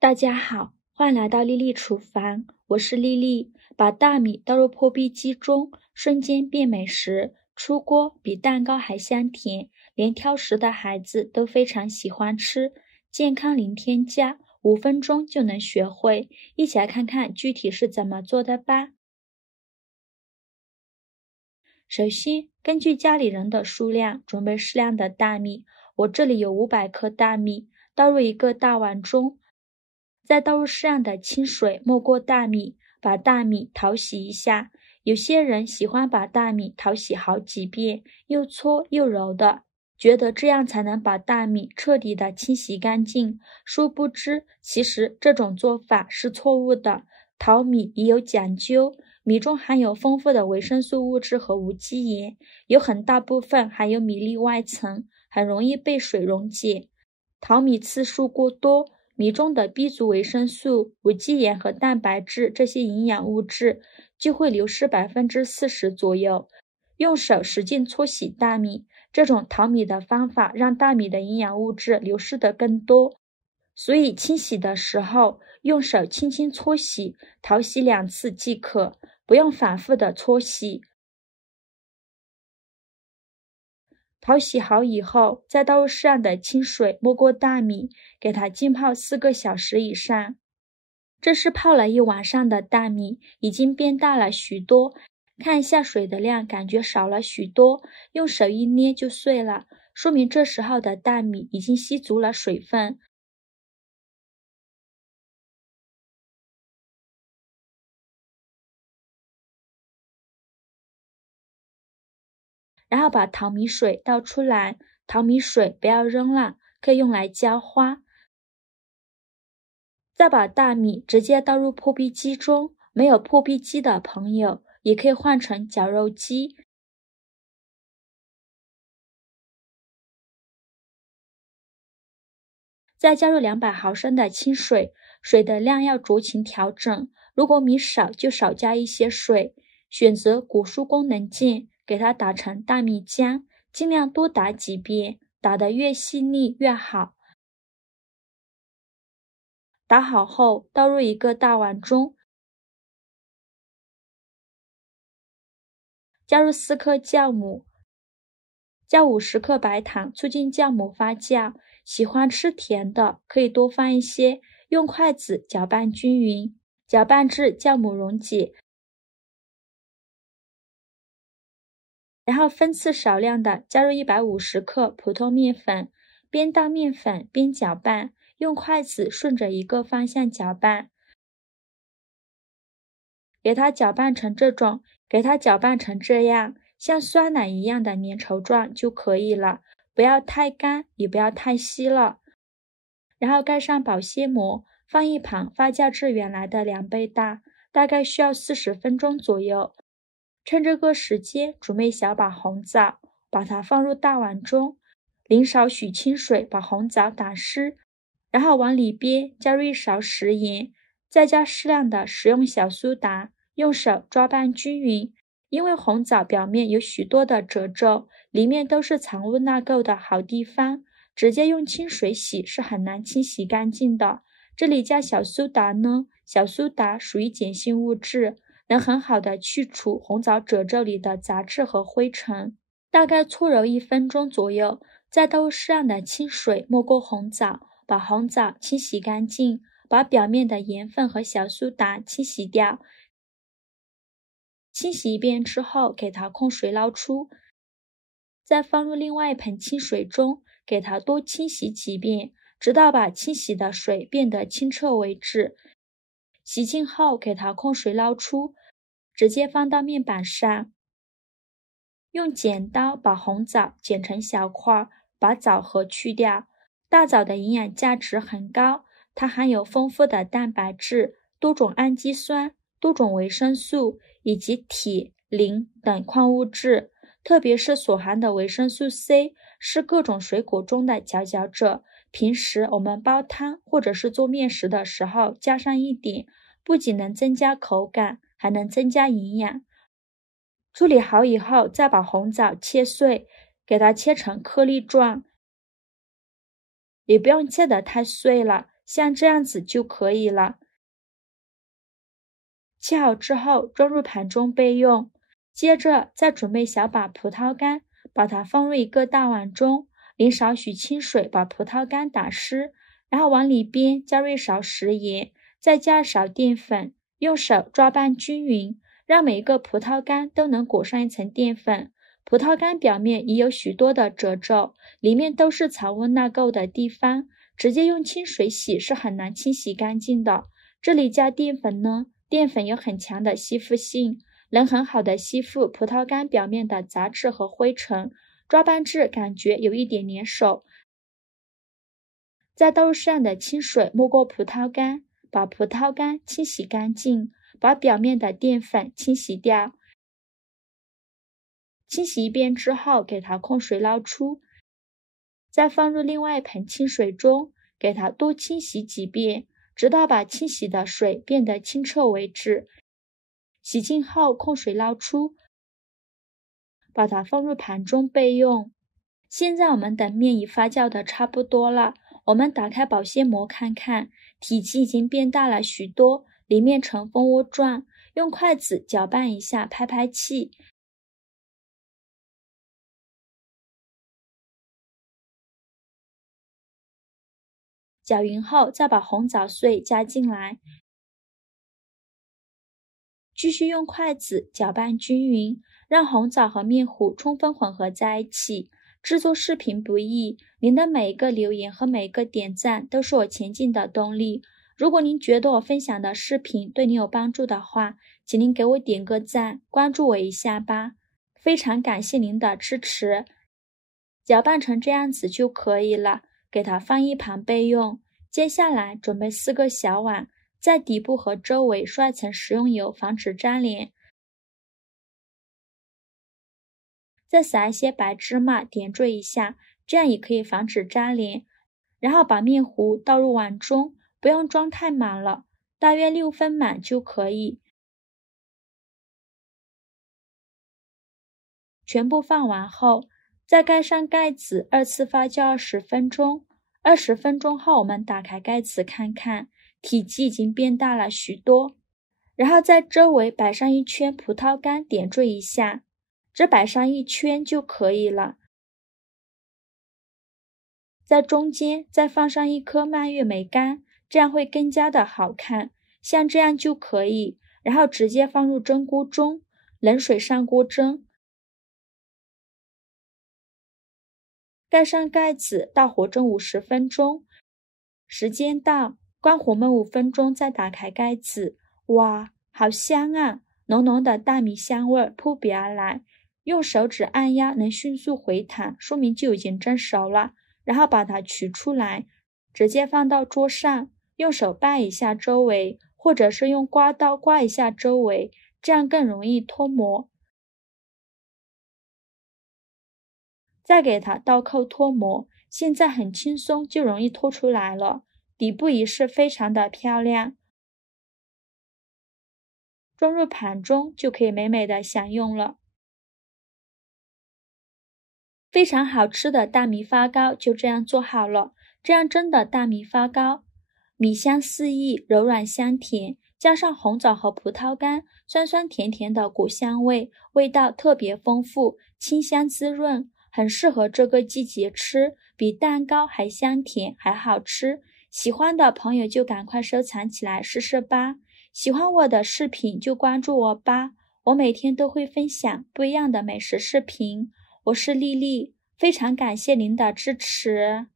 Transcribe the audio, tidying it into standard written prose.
大家好，欢迎来到丽丽厨房，我是丽丽。把大米倒入破壁机中，瞬间变美食。出锅比蛋糕还香甜，连挑食的孩子都非常喜欢吃。健康零添加，5分钟就能学会。一起来看看具体是怎么做的吧。首先，根据家里人的数量，准备适量的大米。我这里有500克大米，倒入一个大碗中。再倒入适量的清水，没过大米，把大米淘洗一下。有些人喜欢把大米淘洗好几遍，又搓又揉的，觉得这样才能把大米彻底的清洗干净。殊不知，其实这种做法是错误的。淘米也有讲究，米中含有丰富的维生素物质和无机盐，有很大部分含有米粒外层，很容易被水溶解。淘米次数过多，米中的 B 族维生素、无机盐和蛋白质这些营养物质就会流失40%左右。用手使劲搓洗大米，这种淘米的方法让大米的营养物质流失的更多。所以清洗的时候，用手轻轻搓洗，淘洗2次即可，不用反复的搓洗。淘洗好以后，再倒入适量的清水，没过大米，给它浸泡4个小时以上。这是泡了1晚上的大米，已经变大了许多。看一下水的量，感觉少了许多，用手一捏就碎了，说明这时候的大米已经吸足了水分。然后把淘米水倒出来，淘米水不要扔了，可以用来浇花。再把大米直接倒入破壁机中，没有破壁机的朋友也可以换成绞肉机。再加入200毫升的清水，水的量要酌情调整，如果米少就少加一些水。选择果蔬功能键，给它打成大米浆，尽量多打几遍，打得越细腻越好。打好后，倒入一个大碗中，加入4克酵母，加50克白糖，促进酵母发酵。喜欢吃甜的，可以多放一些，用筷子搅拌均匀，搅拌至酵母溶解。然后分次少量的加入150克普通面粉，边倒面粉边搅拌，用筷子顺着一个方向搅拌，给它搅拌成这样，像酸奶一样的粘稠状就可以了，不要太干，也不要太稀了。然后盖上保鲜膜，放一旁发酵至原来的2倍大，大概需要40分钟左右。趁这个时间准备小把红枣，把它放入大碗中，淋少许清水把红枣打湿，然后往里边加入1勺食盐，再加适量的食用小苏打，用手抓拌均匀。因为红枣表面有许多的褶皱，里面都是藏污纳垢的好地方，直接用清水洗是很难清洗干净的。这里加小苏打呢，小苏打属于碱性物质，能很好的去除红枣褶皱里的杂质和灰尘。大概搓揉1分钟左右，再倒入适量的清水，没过红枣，把红枣清洗干净，把表面的盐分和小苏打清洗掉。清洗一遍之后，给它控水捞出，再放入另外一盆清水中，给它多清洗几遍，直到把清洗的水变得清澈为止。洗净后，给它控水捞出，直接放到面板上，用剪刀把红枣剪成小块，把枣核去掉。大枣的营养价值很高，它含有丰富的蛋白质、多种氨基酸、多种维生素以及铁、磷等矿物质，特别是所含的维生素 C 是各种水果中的佼佼者。平时我们煲汤或者是做面食的时候加上一点，不仅能增加口感，还能增加营养。处理好以后，再把红枣切碎，给它切成颗粒状，也不用切得太碎了，像这样子就可以了。切好之后装入盘中备用。接着再准备小把葡萄干，把它放入一个大碗中，淋少许清水把葡萄干打湿，然后往里边加入一勺食盐，再加一勺淀粉，用手抓拌均匀，让每一个葡萄干都能裹上一层淀粉。葡萄干表面已有许多的褶皱，里面都是藏污纳垢的地方，直接用清水洗是很难清洗干净的。这里加淀粉呢，淀粉有很强的吸附性，能很好的吸附葡萄干表面的杂质和灰尘，抓拌至感觉有一点粘手。再倒入适量的清水没过葡萄干，把葡萄干清洗干净，把表面的淀粉清洗掉。清洗一遍之后，给它控水捞出，再放入另外一盆清水中，给它多清洗几遍，直到把清洗的水变得清澈为止。洗净后控水捞出，把它放入盘中备用。现在我们的面已发酵的差不多了，我们打开保鲜膜看看，体积已经变大了许多，里面呈蜂窝状，用筷子搅拌一下，拍拍气。搅匀后，再把红枣碎加进来，继续用筷子搅拌均匀，让红枣和面糊充分混合在一起。制作视频不易，您的每一个留言和每一个点赞都是我前进的动力。如果您觉得我分享的视频对你有帮助的话，请您给我点个赞，关注我一下吧。非常感谢您的支持。搅拌成这样子就可以了，给它放一旁备用。接下来准备4个小碗，在底部和周围刷一层食用油，防止粘连。再撒一些白芝麻点缀一下，这样也可以防止粘连。然后把面糊倒入碗中，不用装太满了，大约6分满就可以。全部放完后，再盖上盖子，2次发酵20分钟。20分钟后，我们打开盖子看看，体积已经变大了许多。然后在周围摆上一圈葡萄干，点缀一下，只摆上1圈就可以了。在中间再放上1颗蔓越莓干，这样会更加的好看。像这样就可以，然后直接放入蒸锅中，冷水上锅蒸。盖上盖子，大火蒸50分钟。时间到，关火焖5分钟，再打开盖子。哇，好香啊！浓浓的大米香味扑鼻而来。用手指按压能迅速回弹，说明就已经蒸熟了。然后把它取出来，直接放到桌上，用手掰一下周围，或者是用刮刀刮一下周围，这样更容易脱模。再给它倒扣脱模，现在很轻松，就容易脱出来了。底部仪式非常的漂亮，装入盘中就可以美美的享用了。非常好吃的大米发糕就这样做好了。这样蒸的大米发糕，米香四溢，柔软香甜，加上红枣和葡萄干，酸酸甜甜的果香味，味道特别丰富，清香滋润，很适合这个季节吃，比蛋糕还香甜还好吃。喜欢的朋友就赶快收藏起来试试吧。喜欢我的视频就关注我吧，我每天都会分享不一样的美食视频。我是丽丽，非常感谢您的支持。